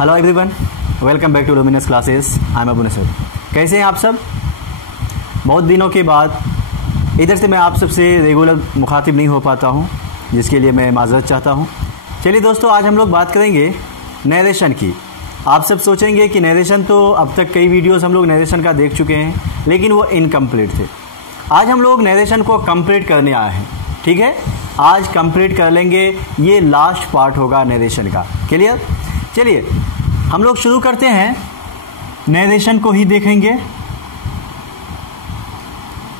Hello everyone, welcome back to Luminous Classes. I am Abu Nasar. कैसे हैं आप सब? बहुत दिनों के बाद इधर से मैं आप सबसे रेगुलर मुखातिब नहीं हो पाता हूं, जिसके लिए मैं माजरत चाहता हूं। चलिए दोस्तों, आज हम लोग बात करेंगे नरेशन की। आप सब सोचेंगे कि नरेशन तो अब तक कई वीडियोस हम लोग नरेशन का देख चुके हैं, लेकिन वो इनकम्प्लीट थे। आज हम लोग नरेशन को कंप्लीट करने आए हैं, ठीक है। आज कंप्लीट कर लेंगे, ये लास्ट पार्ट होगा नरेशन का। क्लियर? चलिए हम लोग शुरू करते हैं। नरेशन को ही देखेंगे,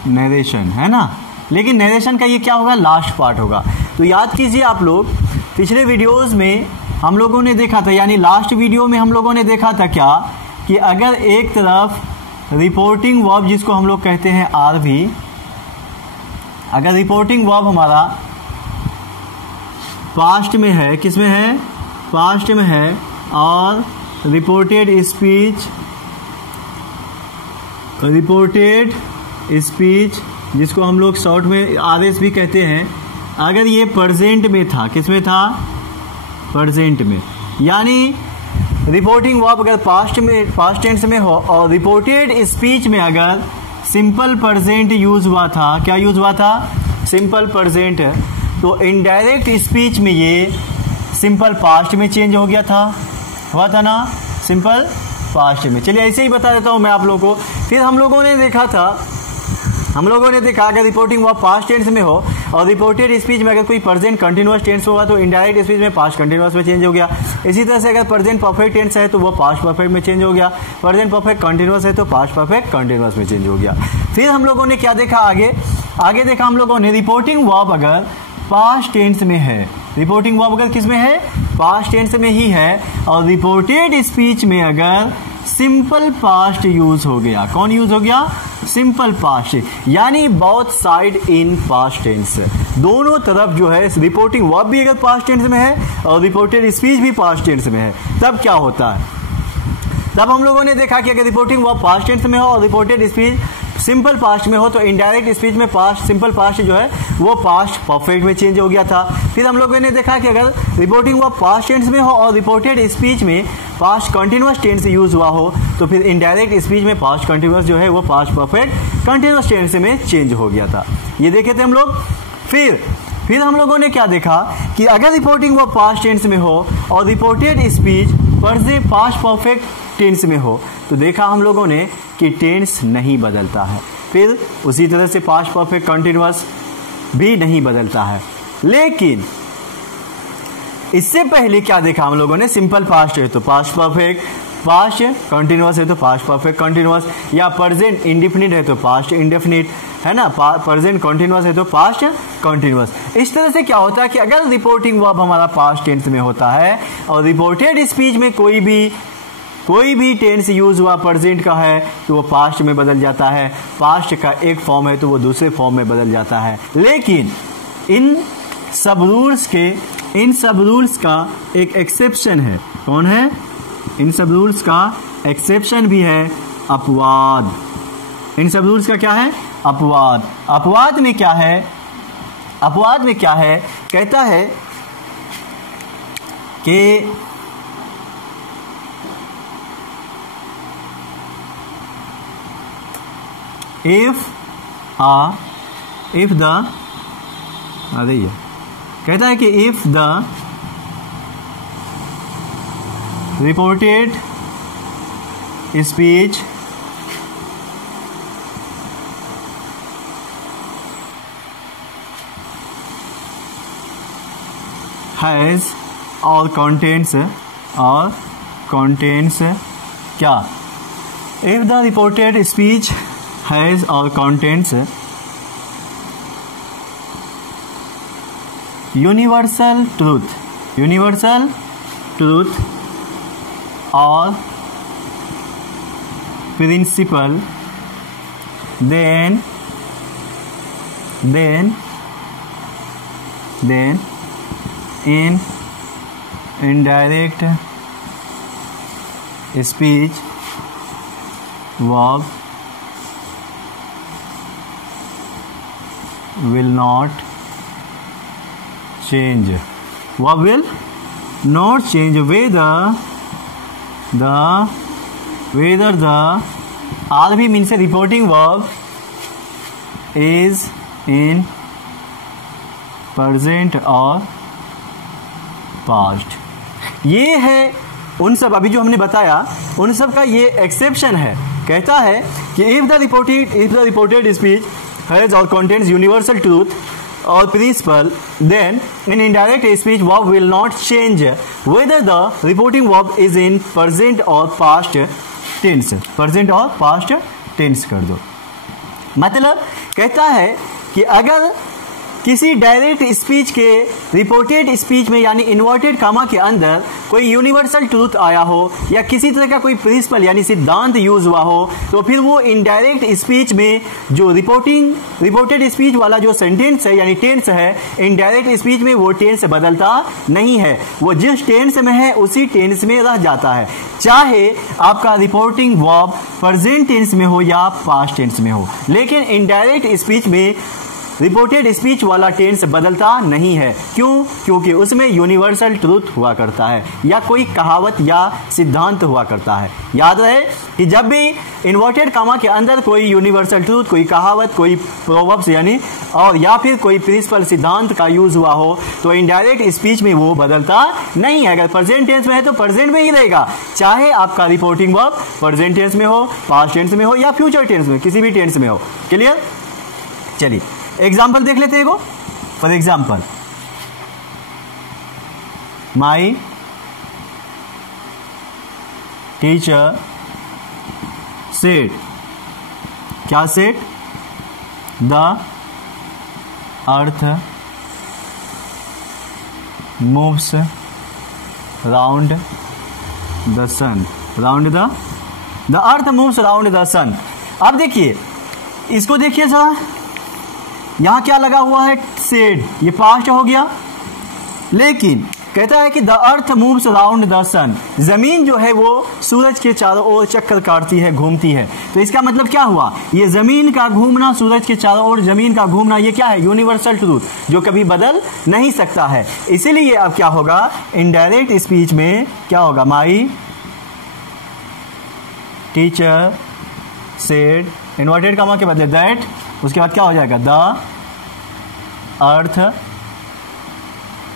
नरेशन है ना, लेकिन नरेशन का ये क्या होगा, लास्ट पार्ट होगा। तो याद कीजिए आप लोग, पिछले वीडियोस में हम लोगों ने देखा था, यानी लास्ट वीडियो में हम लोगों ने देखा था क्या, कि अगर एक तरफ रिपोर्टिंग वर्ब जिसको हम लोग कहते हैं आरवी, अगर रिपोर्टिंग वर्ब हमारा पास्ट में है, किस में है, पास्ट में है, और रिपोर्टेड स्पीच जिसको हम लोग शॉर्ट में आरएस भी कहते हैं, अगर ये प्रेजेंट में था, किस में था, प्रेजेंट में, यानी रिपोर्टिंग वर्ब अगर पास्ट टेंस में हो और रिपोर्टेड स्पीच में अगर सिंपल प्रेजेंट यूज हुआ था, क्या यूज हुआ था, सिंपल प्रेजेंट, तो इनडायरेक्ट स्पीच में ये सिंपल पास्ट में चेंज हो गया था, हुआ था ना, सिंपल पास्ट में। चलिए ऐसे ही बता देता हूं मैं आप लोगों को। फिर हम लोगों ने देखा अगर रिपोर्टिंग वर्ब पास्ट टेंस में हो और रिपोर्टेड स्पीच में अगर कोई प्रेजेंट कंटिन्यूअस टेंस होगा तो इनडायरेक्ट स्पीच में पास्ट कंटिन्यूअस में चेंज हो गया। इसी तरह से अगर प्रेजेंट परफेक्ट टेंस है तो वो पास्ट परफेक्ट में चेंज हो गया, प्रेजेंट परफेक्ट कंटिन्यूअस है तो पास्ट परफेक्ट कंटिन्यूअस में चेंज हो गया। फिर हम लोगों ने क्या देखा, आगे देखा हम लोगों ने, रिपोर्टिंग वर्ब अगर पास्ट टेंस में है, रिपोर्टिंग वर्ब अगर किस में है, पास्ट टेंस में ही है, और रिपोर्टेड स्पीच में अगर सिंपल पास्ट यूज हो गया, कौन यूज हो गया, सिंपल पास्ट, यानी both side in past tense, दोनों तरफ जो है, रिपोर्टिंग वर्ब भी अगर पास्ट टेंस में है और रिपोर्टेड स्पीच भी पास्ट टेंस में है, तब क्या होता है, तब हम लोगों ने देखा कि अगर रिपोर्टिंग वर्ब पास्ट टेंस में हो और रिपोर्टेड स्पीच सिंपल पास्ट में हो तो इनडायरेक्ट स्पीच में पास्ट, सिंपल पास्ट जो है वो पास्ट परफेक्ट में चेंज हो गया था। फिर हम लोगों ने देखा कि अगर रिपोर्टिंग वर्ब पास्ट टेंस में हो और रिपोर्टेड स्पीच में पास्ट कंटिन्यूअस टेंस यूज हुआ हो तो फिर इनडायरेक्ट स्पीच में पास्ट कंटिन्यूअस जो है वो पास्ट परफेक्ट कंटिन्यूअस टेंस में चेंज हो गया था। ये देखे थे हम लोग। फिर हम लोगों ने क्या देखा कि अगर रिपोर्टिंग वर्ब पास्ट टेंस में हो और reported speech past perfect tense में हो तो देखा हम लोगों ने कि टेंस नहीं बदलता है। फिर उसी तरह से पास्ट परफेक्ट कंटिन्यूअस भी नहीं बदलता है। लेकिन इससे पहले क्या देखा हम लोगों ने, सिंपल पास्ट है तो पास्ट परफेक्ट, पास्ट कंटिन्यूअस है तो पास्ट परफेक्ट कंटिन्यूअस, या प्रेजेंट इंडेफिनिट है तो पास्ट इंडेफिनिट, है ना, प्रेजेंट कंटिन्यूअस है तो पास्ट कंटिन्यूअस। इस तरह से क्या होता है कि अगर रिपोर्टिंग वर्ब हमारा पास्ट टेंस में होता है और रिपोर्टेड स्पीच में कोई भी टेंस यूज हुआ प्रेजेंट का है तो वो पास्ट में बदल जाता है, पास्ट का एक फॉर्म है तो वो दूसरे फॉर्म में बदल जाता है। लेकिन इन सब रूल्स का एक एक्सेप्शन है। कौन है? इन सब रूल्स का एक्सेप्शन भी है, अपवाद। इन सब रूल्स का क्या है? अपवाद। अपवाद में क्या है? कहता है कि कहता है कि if the reported speech has और कंटेंट्स क्या, if the reported speech has और कंटेंट्स यूनिवर्सल ट्रूथ और principal, then in indirect speech verb will not change. Verb will not change whether whether the RV means reporting verb is in present or past। ये है उन सब अभी जो हमने बताया उन सब का ये एक्सेप्शन है। कहता है कि if the reported speech has or contains universal truth or principle, then in indirect speech verb will not change whether the reporting verb is in present or past tense। present और past tense कर दो। मतलब कहता है कि अगर किसी direct speech के रिपोर्टेड स्पीच में यानी इन्वर्टेड कामा के अंदर कोई यूनिवर्सल ट्रूथ आया हो या किसी तरह का कोई प्रिंसिपल यानी सिद्धांत यूज हुआ हो तो फिर वो इनडायरेक्ट स्पीच में जो रिपोर्टेड स्पीच वाला जो सेंटेंस है यानी टेंस है, इनडायरेक्ट स्पीच में वो टेंस बदलता नहीं है, वो जिस टेंस में है उसी टेंस में रह जाता है, चाहे आपका रिपोर्टिंग वर्ब प्रेजेंट टेंस में हो या पास्ट टेंस में हो। लेकिन इनडायरेक्ट स्पीच में रिपोर्टेड स्पीच वाला टेंस बदलता नहीं है। क्यों? क्योंकि उसमें यूनिवर्सल ट्रूथ हुआ करता है या कोई कहावत या सिद्धांत हुआ करता है। याद रहे कि जब भी इन्वर्टेड कामा के अंदर कोई यूनिवर्सल ट्रूथ, कोई कहावत, कोई प्रोवर्ब्स यानी और या फिर कोई प्रिंसिपल सिद्धांत का यूज हुआ हो तो इनडायरेक्ट स्पीच में वो बदलता नहीं है। अगर प्रेजेंट टेंस में है तो प्रेजेंट में ही रहेगा, चाहे आपका रिपोर्टिंग वर्ब प्रेजेंट टेंस में हो, पास्ट टेंस में हो या फ्यूचर टेंस में, किसी भी टेंस में हो। क्लियर? चलिए एग्जाम्पल देख लेते हैं को। For example, my teacher said, क्या said? The earth moves round the sun, round the earth moves round the sun. अब देखिए इसको, देखिए जरा, यहां क्या लगा हुआ है? सेड, ये पास्ट हो गया। लेकिन कहता है कि the earth moves round the sun, जमीन जो है वो सूरज के चारों ओर चक्कर काटती है, घूमती है। तो इसका मतलब क्या हुआ? ये जमीन का घूमना, सूरज के चारों ओर जमीन का घूमना, ये क्या है? यूनिवर्सल ट्रूथ जो कभी बदल नहीं सकता है। इसीलिए अब क्या होगा? इनडायरेक्ट स्पीच में क्या होगा? My teacher said, inverted comma के बदले दैट, उसके बाद क्या हो जाएगा? The earth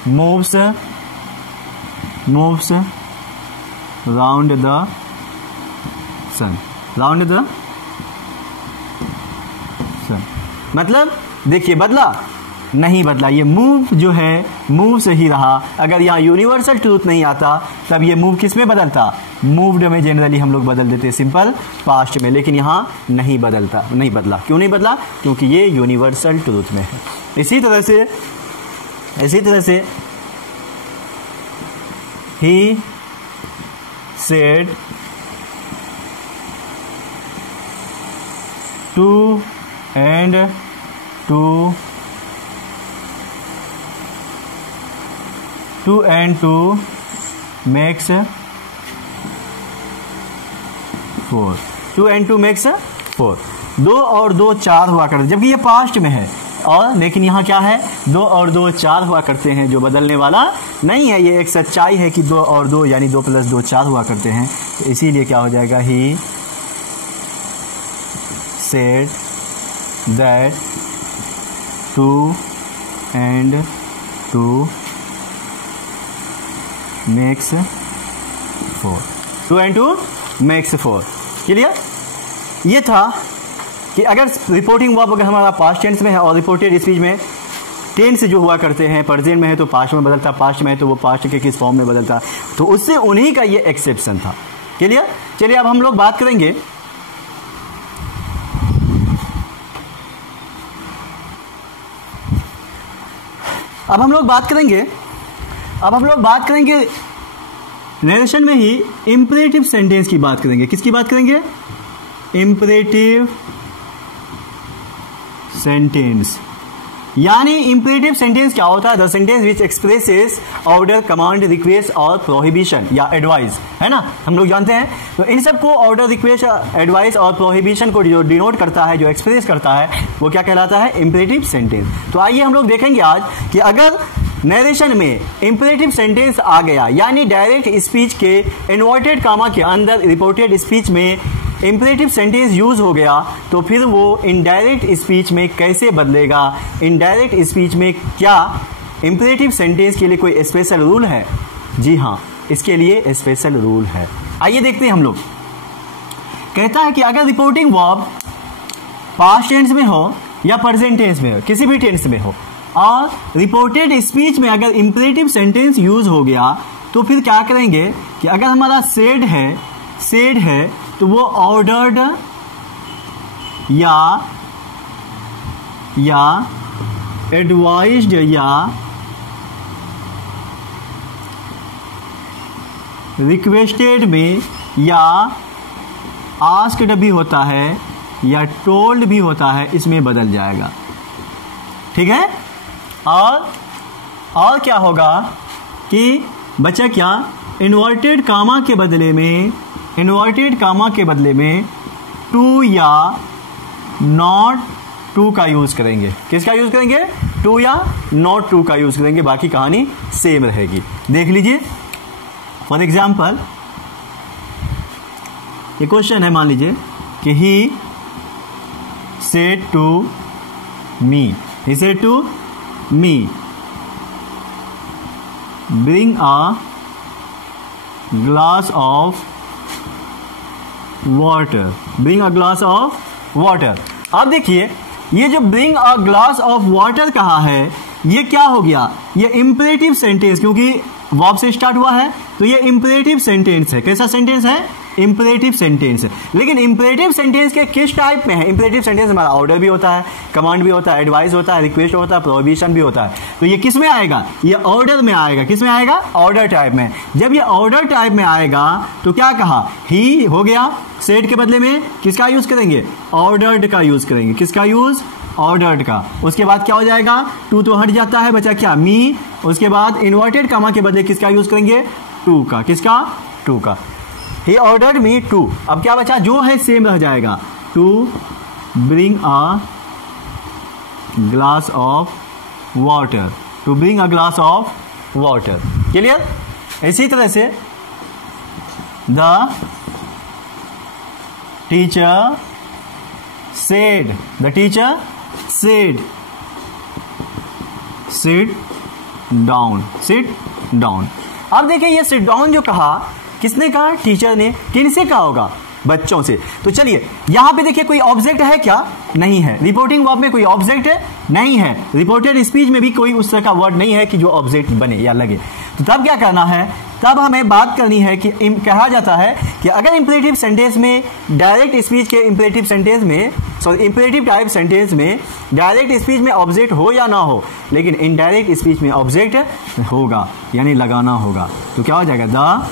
moves round the sun, round the sun. मतलब देखिए बदला नहीं बदला, ये मूव जो है मूव से ही रहा। अगर यहाँ यूनिवर्सल ट्रूथ नहीं आता तब ये मूव किस में बदलता? मूव्ड में जनरली हम लोग बदल देते सिंपल पास्ट में, लेकिन यहाँ नहीं बदलता, नहीं बदला। क्यों नहीं बदला? क्योंकि ये यूनिवर्सल ट्रूथ में है। इसी तरह से he said two and two makes 4, 2 and 2 makes 4। 2 और 2 4 हुआ करते, जबकि ये पास्ट में है। और लेकिन यहाँ क्या है? 2 और 2 4 हुआ करते हैं, जो बदलने वाला नहीं है। ये एक सच्चाई है कि 2 और 2 यानी 2 + 2 4 हुआ करते हैं। तो इसीलिए क्या हो जाएगा? He said that 2 and 2 makes 4, 2 and 2 makes 4। Clear? ये था कि अगर रिपोर्टिंग वर्ब अगर हमारा पास्ट टेंस में है और रिपोर्टेड स्पीच में टेंस जो हुआ करते हैं प्रेजेंट में है तो पास्ट में बदलता, पास्ट में है तो वो पास्ट के किस फॉर्म में बदलता, तो उससे उन्हीं का ये एक्सेप्शन था। क्लियर? चलिए अब हम लोग बात करेंगे अब हम लोग बात करेंगे नरेशन में ही इंपरेटिव सेंटेंस की बात करेंगे। किसकी बात करेंगे? Imperative sentence. यानी इंपरेटिव सेंटेंस क्या होता है? The sentence which expresses order, command, request और प्रोहिबिशन या एडवाइस, है ना, हम लोग जानते हैं। तो इन सब को ऑर्डर, रिक्वेस्ट, एडवाइस और प्रोहिबिशन को जो डिनोट करता है, जो एक्सप्रेस करता है, वो क्या कहलाता है? Imperative sentence. तो आइए हम लोग देखेंगे आज कि अगर नरेशन में इंपरेटिव सेंटेंस आ गया, यानी डायरेक्ट स्पीच के इन्वर्टेड कामा के अंदर रिपोर्टेड स्पीच में इंपरेटिव सेंटेंस यूज हो गया, तो फिर वो इनडायरेक्ट स्पीच में कैसे बदलेगा? इनडायरेक्ट स्पीच में क्या इंपरेटिव सेंटेंस के लिए कोई स्पेशल रूल है? जी हाँ, इसके लिए स्पेशल रूल है। आइए देखते हैं हम लोग। कहता है कि अगर रिपोर्टिंग वर्ब पास्ट टेंस में हो या प्रेजेंट टेंस में हो, किसी भी टेंस में हो, और रिपोर्टेड स्पीच में अगर इंपरेटिव सेंटेंस यूज हो गया, तो फिर क्या करेंगे कि अगर हमारा सेड है तो वो ऑर्डर्ड या एडवाइज्ड या रिक्वेस्टेड में या आस्क्ड भी होता है या टोल्ड भी होता है, इसमें बदल जाएगा। ठीक है। और क्या होगा कि बचा क्या, इन्वर्टेड कामा के बदले में टू या नॉट टू का यूज करेंगे। किसका यूज करेंगे? टू या नॉट टू का यूज करेंगे, बाकी कहानी सेम रहेगी। देख लीजिए, फॉर एग्जाम्पल ये क्वेश्चन है, मान लीजिए कि he said to me bring a glass of water. अब देखिए, ये जो bring a glass of water कहा है, ये क्या हो गया? ये इंपरेटिव सेंटेंस, क्योंकि वर्ब से स्टार्ट हुआ है तो ये इंपरेटिव सेंटेंस है। कैसा सेंटेंस है? इंपरेटिव सेंटेंस है। लेकिन इंपरेटिव सेंटेंस के किस टाइप में है? इंपरेटिव सेंटेंस हमारा ऑर्डर भी होता है, कमांड भी होता है, एडवाइस होता है, रिक्वेस्ट होता है, प्रोहिबिशन भी होता है। तो ये किस में आएगा? ये ऑर्डर में आएगा। किस में आएगा? ऑर्डर टाइप में। जब ये ऑर्डर टाइप में आएगा तो क्या कहा? ही हो गया, सेड के बदले में किसका यूज करेंगे? ऑर्डर्ड का यूज करेंगे। किसका यूज? ऑर्डर्ड का। उसके बाद क्या हो जाएगा? टू तो हट जाता है, बचा क्या? मी। उसके बाद इन्वर्टेड कामा के बदले किसका यूज करेंगे? टू का। किसका? टू का। He ordered me to। अब क्या बचा? जो है सेम रह जाएगा, to bring a glass of water. To bring a glass of water. Clear? इसी तरह से the teacher said sit down. अब देखिए, ये सिट डाउन जो कहा, किसने कहा? टीचर ने। किनसे कहा होगा? बच्चों से। तो चलिए, यहां पे देखिए, कोई ऑब्जेक्ट है क्या? नहीं है। रिपोर्टिंग वर्ब में कोई ऑब्जेक्ट है? नहीं है। रिपोर्टेड स्पीच में भी कोई उस तरह का वर्ड नहीं है कि जो ऑब्जेक्ट बने या लगे। तो तब क्या करना है? तब हमें बात करनी है कि कहा जाता है कि अगर इंपरेटिव सेंटेंस में डायरेक्ट स्पीच के इंपरेटिव टाइप सेंटेंस में डायरेक्ट स्पीच में ऑब्जेक्ट हो या ना हो, लेकिन इनडायरेक्ट स्पीच में ऑब्जेक्ट होगा, यानी लगाना होगा, तो क्या हो जाएगा? द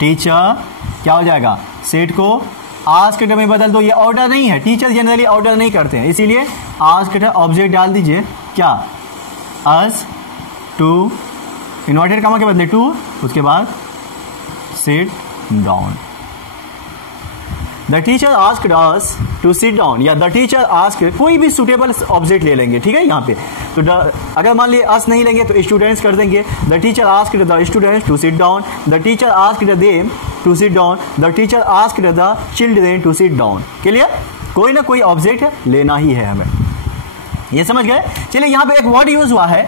टीचर क्या हो जाएगा? सेड को आस्क्ड में बदल दो। ये ऑर्डर नहीं है, टीचर जनरली ऑर्डर नहीं करते हैं, इसीलिए आस्क्ड ऑब्जेक्ट डाल दीजिए। क्या? अस टू, इन्वर्टेड कामा के बदले टू, उसके बाद sit down. The teacher asked us to sit down, या द टीचर आस्क्ड, कोई भी सुटेबल ऑब्जेक्ट ले लेंगे। ठीक है, यहाँ पे तो अगर मान लीजिए अस नहीं लेंगे तो स्टूडेंट्स कर देंगे। The teacher asked the students to sit down, the teacher asked them to sit down, the teacher asked the children to sit down. Clear? कोई ना कोई ऑब्जेक्ट लेना ही है हमें, ये समझ गए? चलिए, यहाँ पे एक वर्ड यूज हुआ है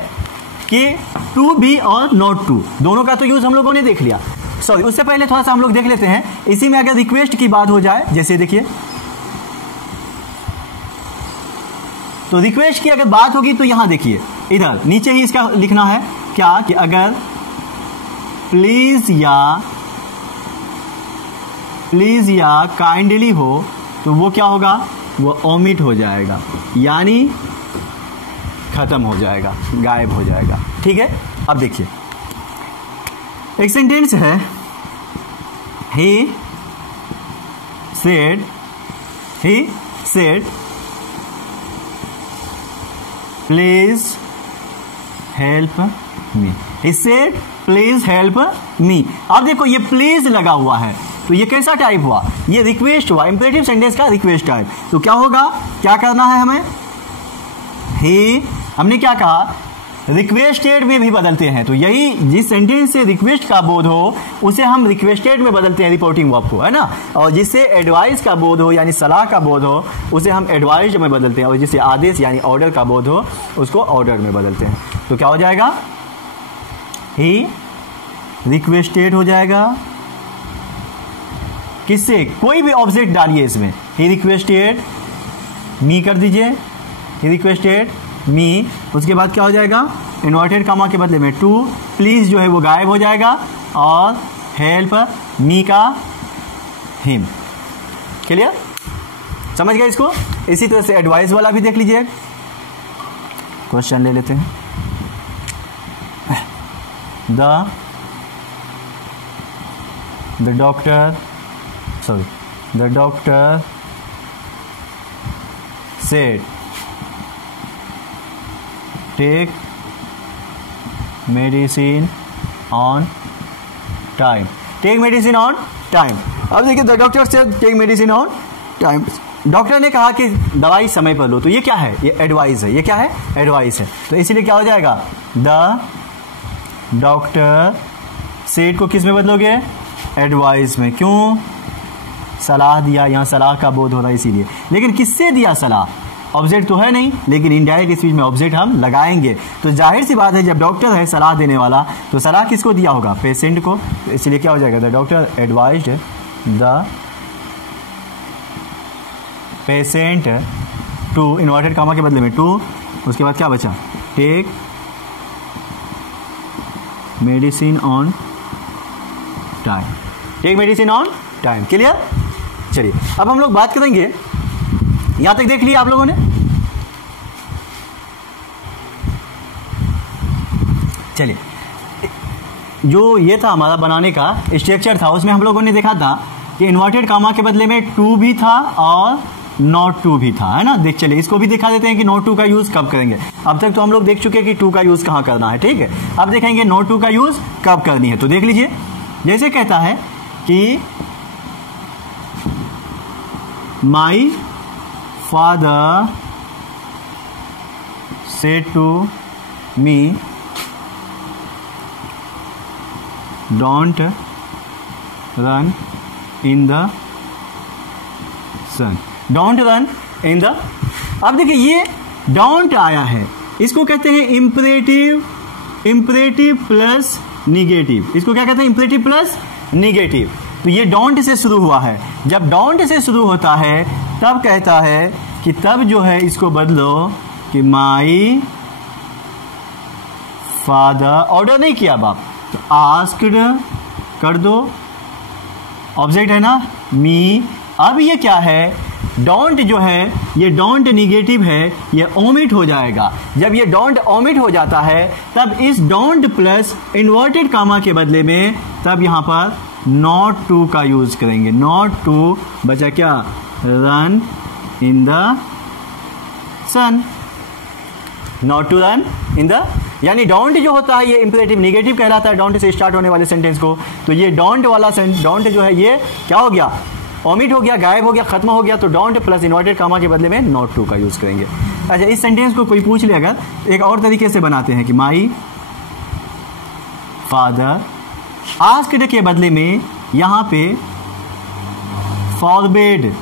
कि टू बी और नॉट टू, दोनों का तो यूज हम लोगों ने देख लिया। सॉरी, उससे पहले थोड़ा सा हम लोग देख लेते हैं। इसी में अगर रिक्वेस्ट की बात हो जाए, जैसे देखिए, तो रिक्वेस्ट की अगर बात होगी तो यहां देखिए, इधर नीचे ही इसका लिखना है क्या कि अगर प्लीज या काइंडली हो तो वो क्या होगा? वो ओमिट हो जाएगा, यानी खत्म हो जाएगा, गायब हो जाएगा। ठीक है, अब देखिए, एक सेंटेंस है, he said please help me। he said please help me। अब देखो, ये प्लीज लगा हुआ है, तो ये कैसा टाइप हुआ? ये रिक्वेस्ट हुआ, इंपरेटिव सेंटेंस का रिक्वेस्ट टाइप। तो क्या होगा? क्या करना है हमें? हमने क्या कहा? रिक्वेस्टेड में भी बदलते हैं। तो यही जिस सेंटेंस से रिक्वेस्ट का बोध हो उसे हम रिक्वेस्टेड में बदलते हैं रिपोर्टिंग वर्ब को, है ना। और जिससे एडवाइस का बोध हो यानी सलाह का बोध हो उसे हम एडवाइस्ड में बदलते हैं, और जिससे आदेश यानी ऑर्डर का बोध हो उसको ऑर्डर में बदलते हैं। तो क्या हो जाएगा, ही रिक्वेस्टेड हो जाएगा। किससे, कोई भी ऑब्जेक्ट डालिए इसमें, ही रिक्वेस्टेड मी कर दीजिए, ही रिक्वेस्टेड मी। उसके बाद क्या हो जाएगा, इन्वर्टेड कामा के बदले में टू, प्लीज जो है वो गायब हो जाएगा, और हेल्प मी का हिम। क्लियर, समझ गए इसको। इसी तरह से एडवाइस वाला भी देख लीजिए, क्वेश्चन ले लेते हैं। The doctor said take medicine on time, take medicine on time। अब देखिए, the doctor said take medicine on time, doctor ने कहा कि दवाई समय पर लो। तो ये क्या है, ये एडवाइस है। ये क्या है, एडवाइस है। तो इसीलिए क्या हो जाएगा, द डॉक्टर सेड को किस में बदलोगे, एडवाइस में। क्यों, सलाह दिया, यहाँ सलाह का बोध हो रहा है इसीलिए। लेकिन किससे दिया सलाह, ऑब्जेक्ट तो है नहीं, लेकिन इनडायरेक्ट स्पीच में ऑब्जेक्ट हम लगाएंगे। तो जाहिर सी बात है, जब डॉक्टर है सलाह देने वाला, तो सलाह किसको दिया होगा, पेशेंट को। तो इसलिए क्या हो जाएगा, the doctor advised the patient to, inverted comma के बदले में टू, उसके बाद क्या बचा, take medicine on time, take medicine on time. Clear. चलिए अब हम लोग बात करेंगे, यहां तक देख लिया आप लोगों ने। चलिए, जो ये था हमारा बनाने का स्ट्रक्चर था, उसमें हम लोगों ने देखा था कि इन्वर्टेड कामा के बदले में टू भी था और नॉट टू भी था, है ना। देख, चलिए इसको भी दिखा देते हैं कि नॉट टू का यूज कब करेंगे। अब तक तो हम लोग देख चुके हैं कि टू का यूज कहां करना है, ठीक है। अब देखेंगे नॉट टू का यूज कब करनी है। तो देख लीजिए, जैसे कहता है कि my father said to me don't run in the sun, don't run in the. अब देखिए, ये डोंट आया है, इसको कहते हैं इम्परेटिव, इम्परेटिव प्लस निगेटिव। इसको क्या कहते हैं, इम्परेटिव प्लस निगेटिव। तो ये डोंट से शुरू हुआ है। जब डोंट से शुरू होता है तब कहता है कि तब जो है इसको बदलो कि माई फादर, ऑर्डर नहीं किया बाप, तो आस्क्ड कर दो, ऑब्जेक्ट है ना, मी। अब ये क्या है, डोंट जो है, ये डोंट निगेटिव है, ये ओमिट हो जाएगा। जब ये डोंट ओमिट हो जाता है तब इस डोंट प्लस इन्वर्टेड कामा के बदले में तब यहां पर नॉट टू का यूज करेंगे। नॉट टू बचा क्या, run in the sun, not to run in the, यानी डोंट जो होता है ये इंपेरेटिव निगेटिव कहलाता है डोंट से स्टार्ट होने वाले सेंटेंस को। तो ये डोंट वाला डोंट जो है ये क्या हो गया, ओमिट हो गया, गायब हो गया, खत्म हो गया। तो डोंट प्लस इन्वर्टेड कामा के बदले में नॉट टू का यूज करेंगे। अच्छा, इस सेंटेंस को कोई पूछ ले अगर, एक और तरीके से बनाते हैं कि माई फादर, आस्क्ड के बदले में यहां पे फॉरबेड,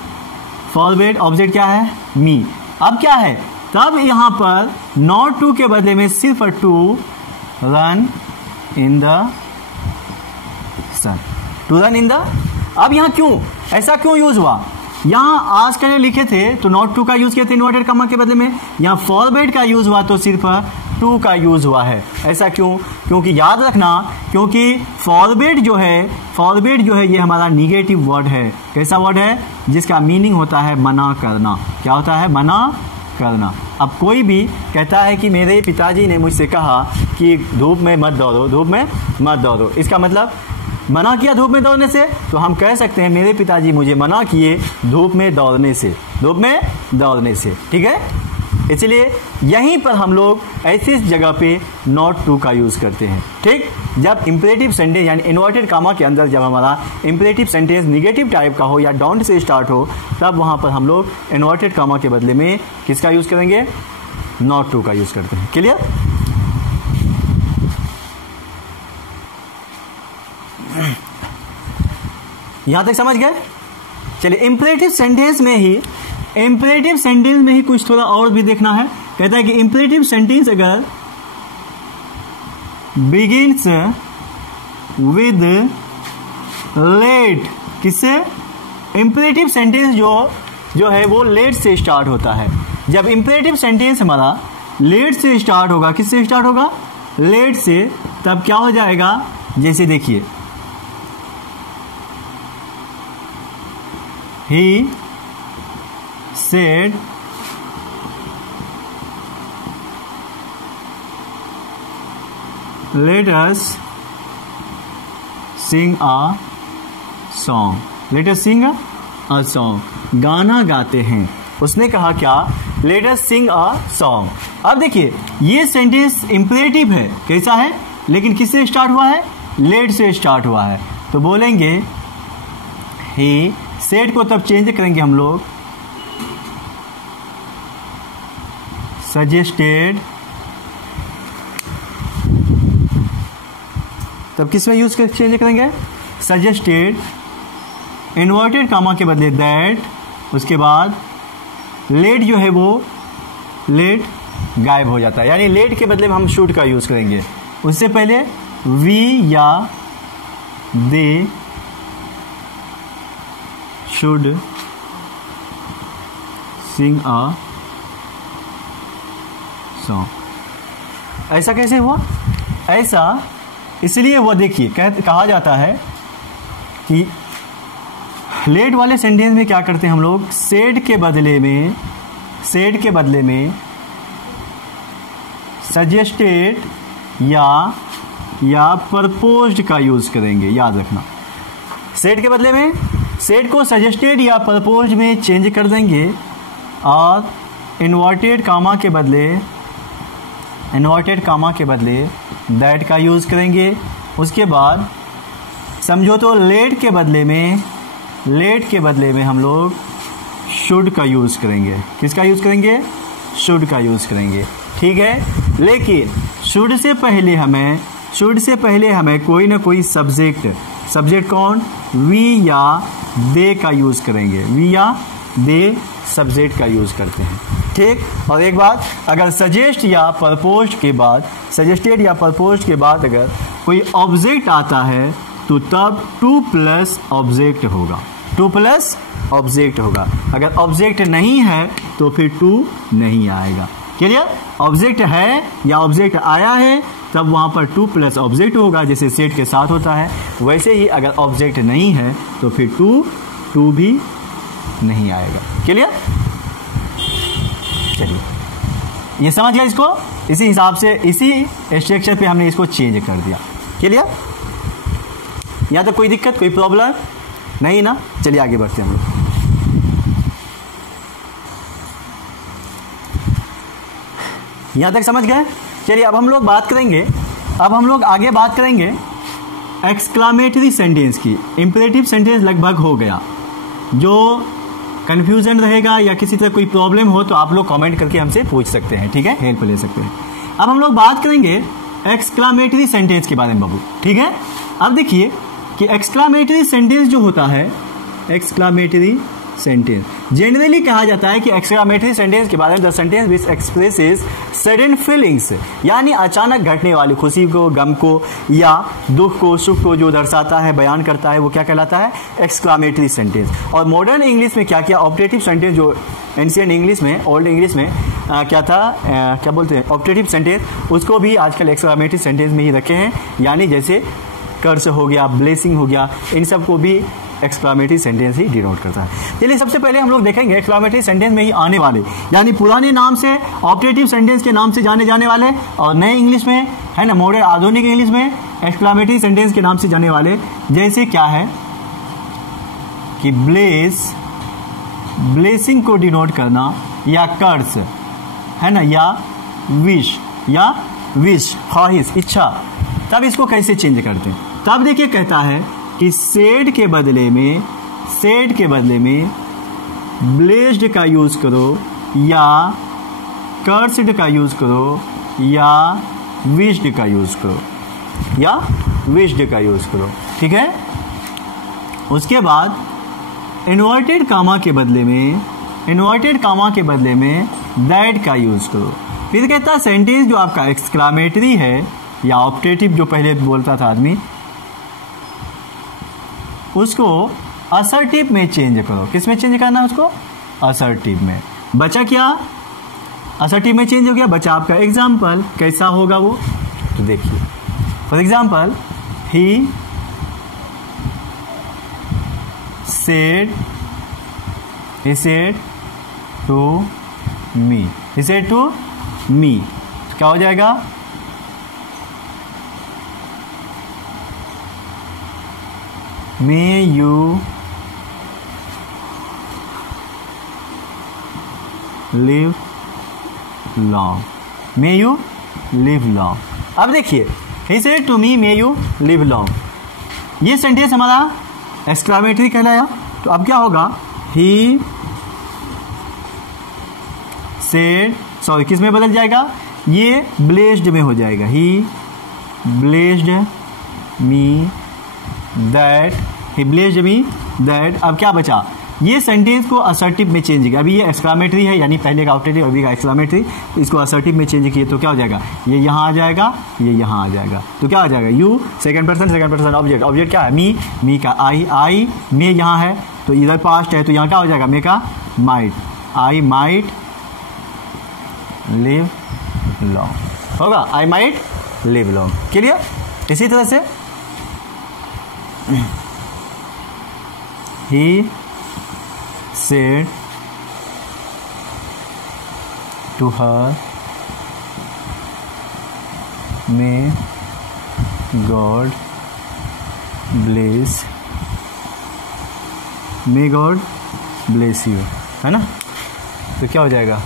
फॉरबेड ऑब्जेक्ट क्या है, मी। अब क्या है, तब यहां पर नॉट टू के बदले में सिर्फ to run in the sun, to run in the. अब यहां क्यों, ऐसा क्यों यूज हुआ, यहां आस्क ने लिखे थे तो नॉट टू का यूज किया था इन्वर्टेड कामा के बदले में, यहां फॉरबेड का यूज हुआ तो सिर्फ टू का यूज हुआ है। ऐसा क्यों, क्योंकि याद रखना, क्योंकि फॉरबेड जो है ये हमारा निगेटिव वर्ड है। कैसा वर्ड है, जिसका मीनिंग होता है मना करना। क्या होता है, मना करना। अब कोई भी कहता है कि मेरे पिताजी ने मुझसे कहा कि धूप में मत दौड़ो, धूप में मत दौड़ो, इसका मतलब मना किया धूप में दौड़ने से, तो हम कह सकते हैं मेरे पिताजी मुझे मना किए धूप में दौड़ने से, धूप में दौड़ने से। ठीक है, इसलिए यहीं पर हम लोग ऐसी जगह पे नॉट टू का यूज करते हैं। ठीक, जब इंपरेटिव सेंटेंस यानी इन्वर्टेड कामा के अंदर जब हमारा इंपरेटिव सेंटेंस निगेटिव टाइप का हो या डोंट से स्टार्ट हो, तब वहां पर हम लोग इन्वर्टेड कामा के बदले में किसका यूज करेंगे, नॉट टू का यूज करते हैं। क्लियर। यहां तक समझ गए? चलिए इंपरेटिव सेंटेंस में ही कुछ थोड़ा और भी देखना है। कहता है कि इंपरेटिव सेंटेंस अगर बिगिंस विद लेट, किससे? इंपरेटिव सेंटेंस जो है वो लेट से स्टार्ट होता है। जब इंपरेटिव सेंटेंस हमारा लेट से स्टार्ट होगा, किससे स्टार्ट होगा? लेट से, तब क्या हो जाएगा? जैसे देखिए, he said let us sing a song. Let us sing a song, गाना गाते हैं। उसने कहा क्या? Let us sing a song. अब देखिए ये सेंटेंस इंपरेटिव है, कैसा है? लेकिन किससे स्टार्ट हुआ है? लेट से स्टार्ट हुआ है। तो बोलेंगे ही सेड को तब चेंज करेंगे हम लोग सजेस्टेड, तब किस में यूज कर चेंज करेंगे? सजेस्टेड, इन्वर्टेड कामा के बदले दैट, उसके बाद लेट जो है वो लेट गायब हो जाता है, यानी लेट के बदले में हम शुड का यूज करेंगे। उससे पहले वी या they should Singh a song. ऐसा कैसे हुआ? ऐसा इसलिए हुआ, देखिए कहा जाता है कि लेट वाले सेंटेंस में क्या करते हैं हम लोग? सेड के बदले में सजेस्टेड या प्रपोज्ड का यूज करेंगे। याद रखना, सेड के बदले में सेड को सजेस्टेड या प्रपोज्ड में चेंज कर देंगे और इन्वर्टेड कामा के बदले दैट का यूज करेंगे। उसके बाद समझो तो लेट के बदले में हम लोग शुड का यूज करेंगे। किसका यूज करेंगे? शुड का यूज करेंगे। ठीक है, लेकिन शुड से पहले हमें कोई ना कोई सब्जेक्ट कौन? वी या दे का यूज करेंगे। वी या दे सब्जेक्ट का यूज करते हैं। ठीक, और एक बात, अगर सजेस्टेड या प्रपोज्ड के बाद अगर कोई ऑब्जेक्ट आता है तो तब 2+ ऑब्जेक्ट होगा। अगर ऑब्जेक्ट नहीं है तो फिर 2 नहीं आएगा। क्लियर? ऑब्जेक्ट है या ऑब्जेक्ट आया है तब वहां पर 2+ ऑब्जेक्ट होगा, जैसे सेट के साथ होता है। वैसे ही अगर ऑब्जेक्ट नहीं है तो फिर 2 भी नहीं आएगा। क्लियर? चलिए, ये समझ गया इसको? इसी हिसाब से इसी स्ट्रक्चर पे हमने इसको चेंज कर दिया। क्लियर? यहाँ तक कोई दिक्कत, कोई प्रॉब्लम नहीं ना? चलिए आगे बढ़ते हैं हम लोग। यहाँ तक समझ गए? चलिए अब हम लोग आगे बात करेंगे एक्सक्लामेटरी सेंटेंस की। इंपरेटिव सेंटेंस लगभग हो गया। जो कंफ्यूजन रहेगा या किसी तरह कोई प्रॉब्लम हो तो आप लोग कमेंट करके हमसे पूछ सकते हैं। ठीक है, हेल्प ले सकते हैं। अब हम लोग बात करेंगे एक्सक्लामेटरी सेंटेंस के बारे में बाबू। ठीक है, अब देखिए कि एक्सक्लामेटरी सेंटेंस जो होता है, एक्सक्लामेटरी सेंटेंस जनरली कहा जाता है कि एक्सक्लामेटरी सेंटेंस के बारे में the sentence which expresses sudden feelings, यानी अचानक घटने वाली खुशी को, गम को या दुख को, सुख को जो दर्शाता है, बयान करता है, वो क्या कहलाता है? Exclamatory sentence. और मॉडर्न इंग्लिश में क्या ऑप्टेटिव सेंटेंस, जो एंशिएंट इंग्लिश में, ओल्ड इंग्लिश में क्या था, क्या बोलते हैं, ऑप्टेटिव सेंटेंस, उसको भी आजकल एक्सक्लामेटरी सेंटेंस में ही रखे हैं। यानी जैसे कर्स हो गया, ब्लेसिंग हो गया, इन सब को भी एक्सक्लामेटरी सेंटेंस ही डिनोट करता है। चलिए सबसे पहले हम लोग देखेंगे एक्सक्लामेटरी सेंटेंस में ही आने वाले, यानी पुराने नाम से ऑप्टेटिव सेंटेंस के नाम से जाने जाने वाले, और नए इंग्लिश में है ना, मॉडर्न आधुनिक इंग्लिश में एक्सक्लामेटरी सेंटेंस के नाम से जाने वाले। जैसे क्या है कि ब्लेसिंग को डिनोट करना, या कर्स है ना, या विश ख्वाहिश, इच्छा। तब इसको कैसे चेंज करते हैं? तब देखिए कहता है कि सेड के बदले में ब्लेस्ड का यूज करो, या कर्स्ड का यूज करो, या विश्ड का यूज करो। ठीक है, उसके बाद इन्वर्टेड कामा के बदले में दैट का यूज करो। फिर कहता है सेंटेंस जो आपका एक्सक्लामेटरी है या ऑप्टेटिव जो पहले बोलता था आदमी, उसको असर्टिव में चेंज करो। किस में चेंज करना है उसको? असर्टिव में। बचा क्या? असर्टिव में चेंज हो गया, बचा आपका एग्जाम्पल। कैसा होगा वो? तो देखिए, for example, he said to me, क्या हो जाएगा? May you live long, may you live long. अब देखिए, he said to me may you live long, ये सेंटेंस हमारा एक्सक्लामेटरी कहलाया। तो अब क्या होगा? ही सेड, सॉरी किस में बदल जाएगा? ये ब्लेस्ड में हो जाएगा। He blessed me that, he blessed me that. अब क्या बचा? ये सेंटेंस को असर्टिव में चेंज किया। अभी ये एक्सक्लामेटरी है, यानी पहले का ऑप्टेटिव, अभी का एक्सक्लामेटरी। इसको असर्टिव में चेंज किए तो क्या हो जाएगा? ये यहाँ आ जाएगा, ये यहाँ आ जाएगा। तो क्या हो जाएगा? You second person object, object क्या है? मी का आई मे यहाँ है तो इधर पास्ट है, तो यहाँ क्या हो जाएगा? मे का might, I might live long होगा, I might live long. Clear? इसी तरह से ही said to her, may God bless you, है ना? तो क्या हो जाएगा?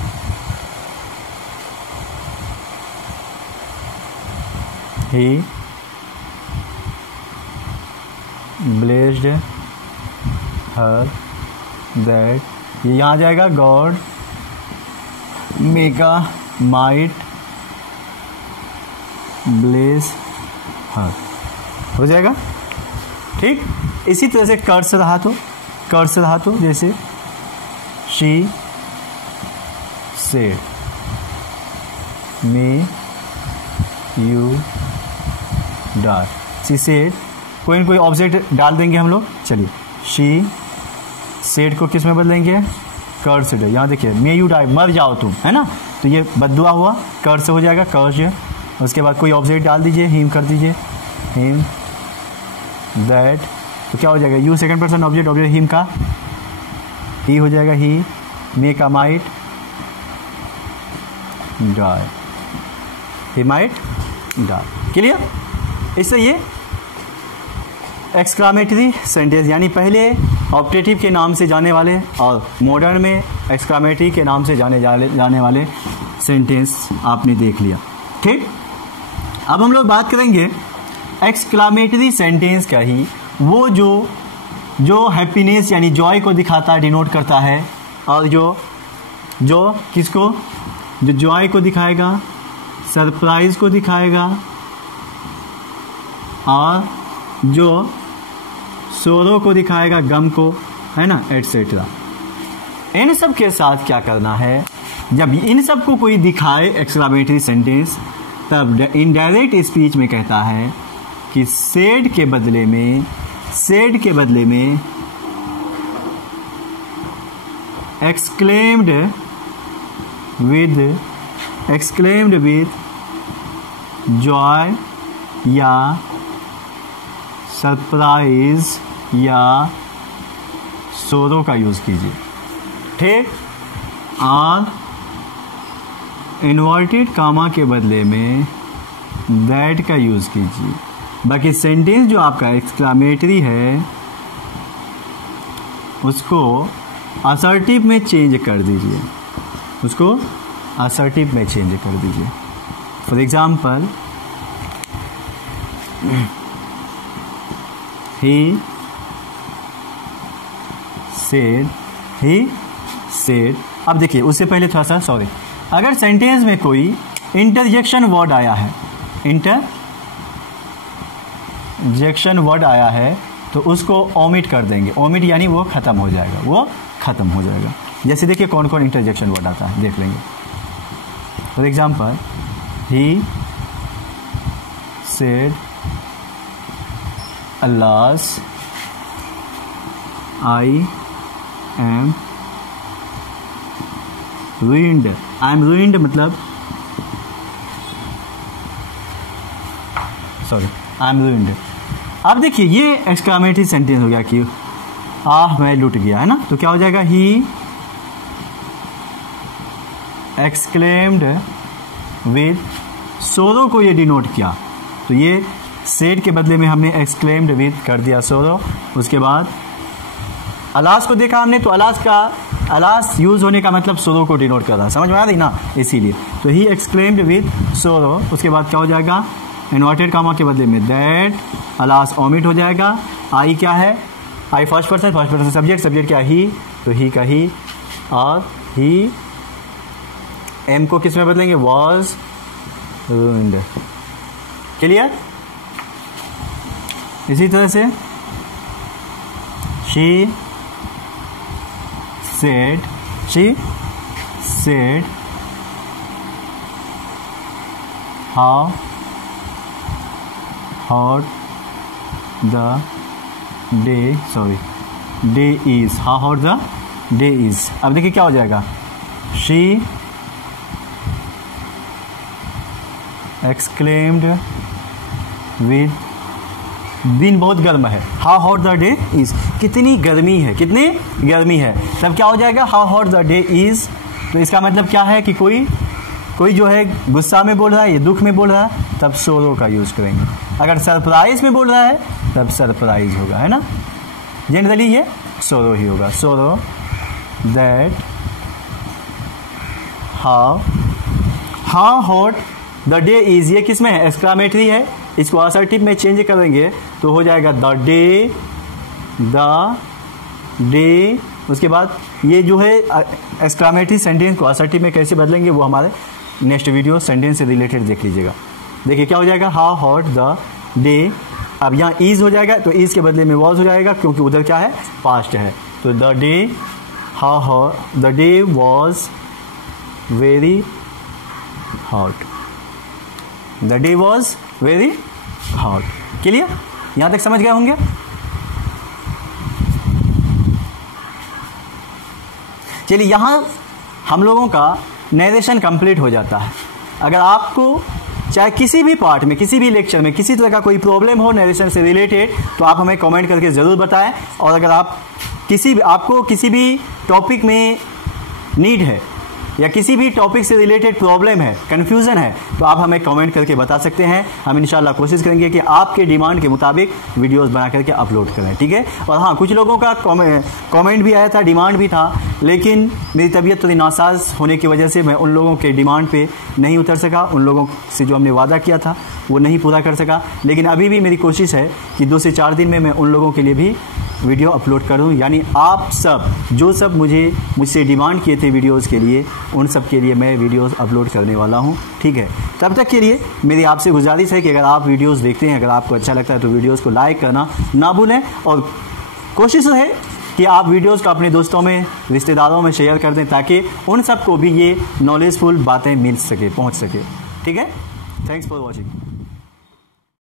he blessed her that, ये यहाँ आ जाएगा गॉड मेका माइट ब्लेस हर, हो जाएगा। ठीक, इसी तरह से कर्स रहा तो जैसे she said may you die, she said, कोई न कोई ऑब्जेक्ट डाल देंगे हम लोग। चलिए, शी सेड को किस में बदलेंगे? कर्स्ड। यहाँ देखिए, मे यू डाई, मर जाओ तुम, है ना? तो ये बददुआ हुआ, कर्स हो जाएगा, कर्स। उसके बाद कोई ऑब्जेक्ट डाल दीजिए, हिम कर दीजिए, हिम दैट, तो क्या हो जाएगा? You second person object him का, ही हो जाएगा ही, मे का might die, he might die. Clear? इससे ये एक्सक्लामेटरी सेंटेंस, यानी पहले ऑप्टेटिव के नाम से जाने वाले और मॉडर्न में एक्सक्लामेटरी के नाम से जाने वाले सेंटेंस आपने देख लिया। ठीक, अब हम लोग बात करेंगे एक्सक्लामेटरी सेंटेंस का ही, वो जो हैप्पीनेस यानी जॉय को दिखाता है, डिनोट करता है, और जो किसको? जो जॉय को दिखाएगा, सरप्राइज को दिखाएगा, और जो सोरो को दिखाएगा, गम को, है ना, एटसेट्रा। इन सब के साथ क्या करना है? जब इन सब को कोई दिखाए एक्सक्लामेटरी सेंटेंस, तब इनडायरेक्ट स्पीच में कहता है कि सेड के बदले में एक्सक्लेम्ड विद जॉय या सरप्राइज या सोरो का यूज कीजिए। ठीक, और इन्वर्टेड कामा के बदले में दैट का यूज कीजिए। बाकी सेंटेंस जो आपका एक्सक्लामेटरी है उसको असर्टिव में चेंज कर दीजिए, फॉर एग्जाम्पल, he said। अब देखिए, उससे पहले थोड़ा सा सॉरी, अगर सेंटेंस में कोई इंटरजेक्शन वर्ड आया है, तो उसको ओमिट कर देंगे। ओमिट यानी वो खत्म हो जाएगा, वो खत्म हो जाएगा। जैसे देखिए कौन कौन इंटरजेक्शन वर्ड आता है, देख लेंगे। For example, he said अल्लास I am ruined। I am ruined मतलब सॉरी, आई एम ruined। अब देखिए ये एक्सक्लामेटरी सेंटेंस हो गया कि मैं लूट गया, है ना। तो क्या हो जाएगा, ही एक्सक्लेम्ड विद सोरो को ये डिनोट किया, तो ये सेड के बदले में हमने एक्सक्लेम्ड विद कर दिया सोरो। उसके बाद अलास को देखा हमने, तो अलास यूज होने का मतलब सोरो को डिनोट कर रहा है, समझ में आ रही ना, इसीलिए। तो ही एक्सक्लेम्ड विद सोरो। उसके बाद क्या हो जाएगा, इन्वर्टेड कामा के बदले में दैट, अलास ओमिट हो जाएगा। आई क्या है, आई फर्स्ट पर्सन सब्जेक्ट क्या, ही, तो ही का ही, और ही एम को किस में बदलेंगे, वॉज रूइंड। क्लियर। इसी तरह से she said how hot the day is, how hot the day is. अब देखिए क्या हो जाएगा, शी एक्सक्लेम्ड विद, दिन बहुत गर्म है, how hot the day is, कितनी गर्मी है, कितनी गर्मी है। तब क्या हो जाएगा, how hot the day is. तो इसका मतलब क्या है कि कोई जो है गुस्सा में बोल रहा है, ये दुख में बोल रहा है, तब सोरो का यूज करेंगे। अगर सरप्राइज में बोल रहा है तब सरप्राइज होगा, है ना। जनरली ये सोरो ही होगा, सोरो that how hot the day is. ये किस में है, एक्सक्लामेटरी है, इसको असर्टिव में चेंज करेंगे तो हो जाएगा द डे। उसके बाद ये जो है एक्सक्लामेटरी सेंटेंस को असर्टिव में कैसे बदलेंगे वो हमारे नेक्स्ट वीडियो सेंटेंस से रिलेटेड देख लीजिएगा। देखिए क्या हो जाएगा, हाउ हॉट द डे। अब यहाँ इज हो जाएगा, तो इज के बदले में वॉज हो जाएगा, क्योंकि उधर क्या है, पास्ट है। तो the day, how hot the day was very hot, the day was very hot. Clear, यहां तक समझ गए होंगे। चलिए यहां हम लोगों का नरेशन कंप्लीट हो जाता है। अगर आपको चाहे किसी भी पार्ट में, किसी भी लेक्चर में किसी तरह का कोई प्रॉब्लम हो नरेशन से रिलेटेड, तो आप हमें कमेंट करके ज़रूर बताएं। और अगर आपको किसी भी टॉपिक में नीड है या किसी भी टॉपिक से रिलेटेड प्रॉब्लम है, कन्फ्यूज़न है, तो आप हमें कमेंट करके बता सकते हैं। हम इंशाल्लाह कोशिश करेंगे कि आपके डिमांड के मुताबिक वीडियोस बना करके अपलोड करें, ठीक है। और हाँ, कुछ लोगों का कमेंट भी आया था, डिमांड भी था, लेकिन मेरी तबीयत थोड़ी नासाज होने की वजह से मैं उन लोगों के डिमांड पे नहीं उतर सका। उन लोगों से जो हमने वादा किया था वो नहीं पूरा कर सका। लेकिन अभी भी मेरी कोशिश है कि 2 से 4 दिन में मैं उन लोगों के लिए भी वीडियो अपलोड करूं। यानी आप सब जो सब मुझसे डिमांड किए थे वीडियोस के लिए, उन सब के लिए मैं वीडियोस अपलोड करने वाला हूं, ठीक है। तब तक के लिए मेरी आपसे गुजारिश है कि अगर आप वीडियोस देखते हैं, अगर आपको अच्छा लगता है, तो वीडियोस को लाइक करना ना भूलें। और कोशिश है कि आप वीडियोस को अपने दोस्तों में, रिश्तेदारों में शेयर कर दें, ताकि उन सबको भी ये नॉलेजफुल बातें मिल सके, पहुँच सके, ठीक है। Thanks for watching.